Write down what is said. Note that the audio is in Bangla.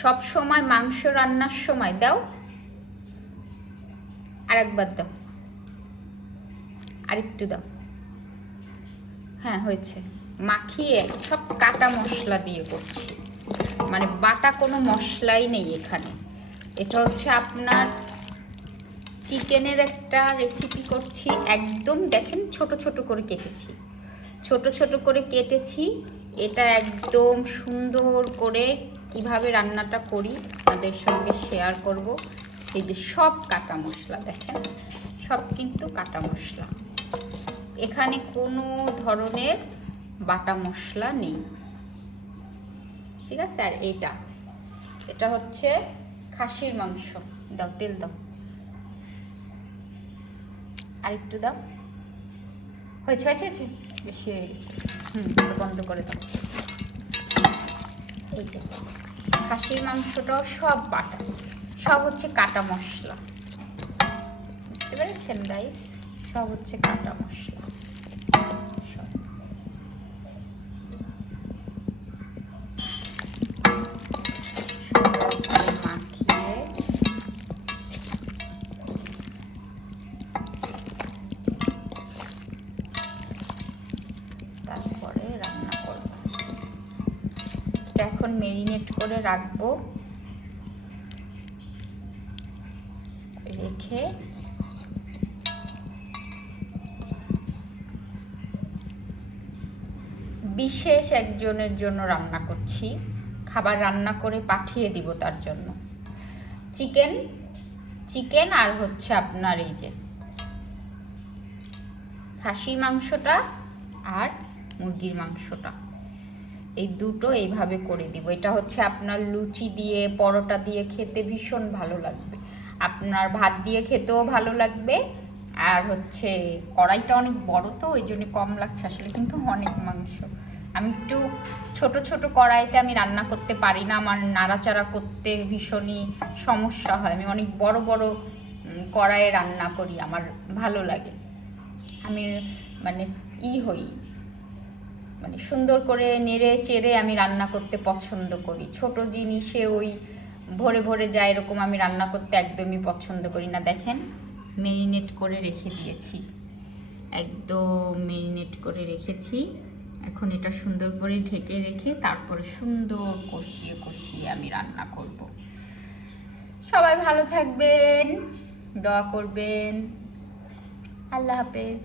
সব সময় মাংস রান্নার সময় দাও, আরেকবার দাও, আরেকটু দাও। হ্যাঁ হয়েছে। মাখিয়ে সব কাটা মশলা দিয়ে করছি, মানে বাটা কোনো মশলাই নেই এখানে। এটা হচ্ছে আপনার চিকেনের একটা রেসিপি করছি। একদম দেখেন ছোট ছোট করে কেটেছি, ছোট ছোট করে কেটেছি। এটা একদম সুন্দর করে কিভাবে রান্নাটা করি তাদের সঙ্গে শেয়ার করব। এই যে সব কাটা মশলা দেখেন, সব কিন্তু কাটা মশলা, এখানে কোনো ধরনের বাটা মশলা নেই, ঠিক আছে। আর এটা হচ্ছে খাসির মাংস। দাও তেল দাও, আর একটু দাও। হয়েছে হয়েছে হয়েছে, বেশি হয়ে গেছে। বন্ধ করে দাও। এই যে খাসির মাংসটাও সব বাটা, সব হচ্ছে কাটা মশলা, বুঝতে পেরেছেন গাইস? সব হচ্ছে কাটা মশলা। তারপরে রান্না করব। এখন মেরিনেট করে রাখবো, রেখে বিশেষ একজনের জন্য রান্না করছি, খাবার রান্না করে পাঠিয়ে দিব তার জন্য। চিকেন আর হচ্ছে আপনার এই যে খাসির মাংসটা আর মুরগির মাংসটা, এই দুটো এইভাবে করে দিব। এটা হচ্ছে আপনার লুচি দিয়ে পরোটা দিয়ে খেতে ভীষণ ভালো লাগবে, আপনার ভাত দিয়ে খেতেও ভালো লাগবে। আর হচ্ছে কড়াইটা অনেক বড় তো ওই জন্য কম লাগছে, আসলে কিন্তু অনেক মাংস। আমি একটু ছোট ছোট কড়াইতে আমি রান্না করতে পারি না, আমার নাড়াচাড়া করতে ভীষণই সমস্যা হয়। আমি অনেক বড় বড় কড়াইয়ে রান্না করি, আমার ভালো লাগে। আমি মানে হই, মানে সুন্দর করে নেড়ে চেড়ে আমি রান্না করতে পছন্দ করি। ছোট জিনিসে ওই ভরে ভরে যায় এরকম আমি রান্না করতে একদমই পছন্দ করি না। দেখেন মেরিনেট করে রেখে দিয়েছি, একদম মেরিনেট করে রেখেছি। এখন এটা সুন্দর করে ঢেকে রেখে তারপরে সুন্দর কষিয়ে কষিয়ে আমি রান্না করব। সবাই ভালো থাকবেন, দোয়া করবেন। আল্লাহ হাফেজ।